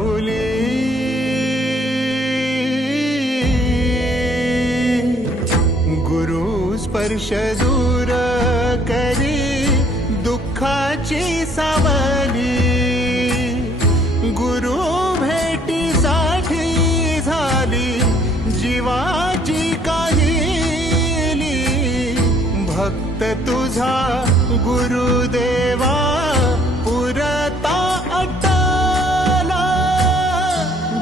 माऊली. गुरु स्पर्श दूर करी दुःखाची सावली. गुरु भेटीसाठी झाली जीवाची काहिली. भक्त तुझा गुरुदेवा पुरता अटला.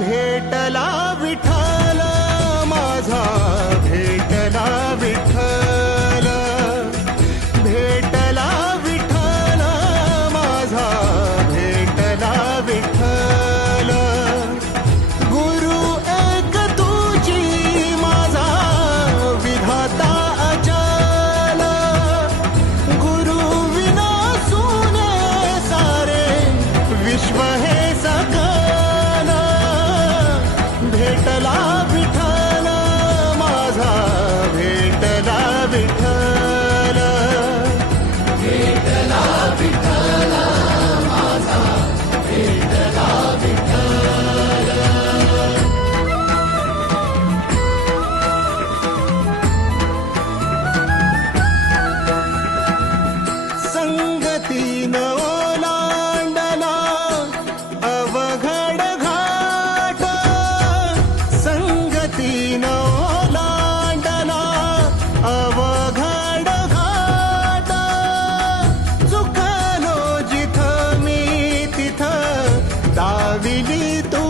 भेटला विठ्ठल माझा, भेटला विठ्ठल. भेटला विठ्ठल माझा, भेटला विठ्ठल. गुरु एक तुझी माझा विधाता अचल. गुरु विना सुने सारे विश्व हे सकल. भेटला विठ्ठल माझा, भेटला विठ्ठल. भेटला विठ्ठल माझा, भेटला विठ्ठल. संगतीन ओलांडला अवघड घाट. संगतीन ओलांडला अवघड घाट. चुकलो जिथं मी तिथं दाविली तू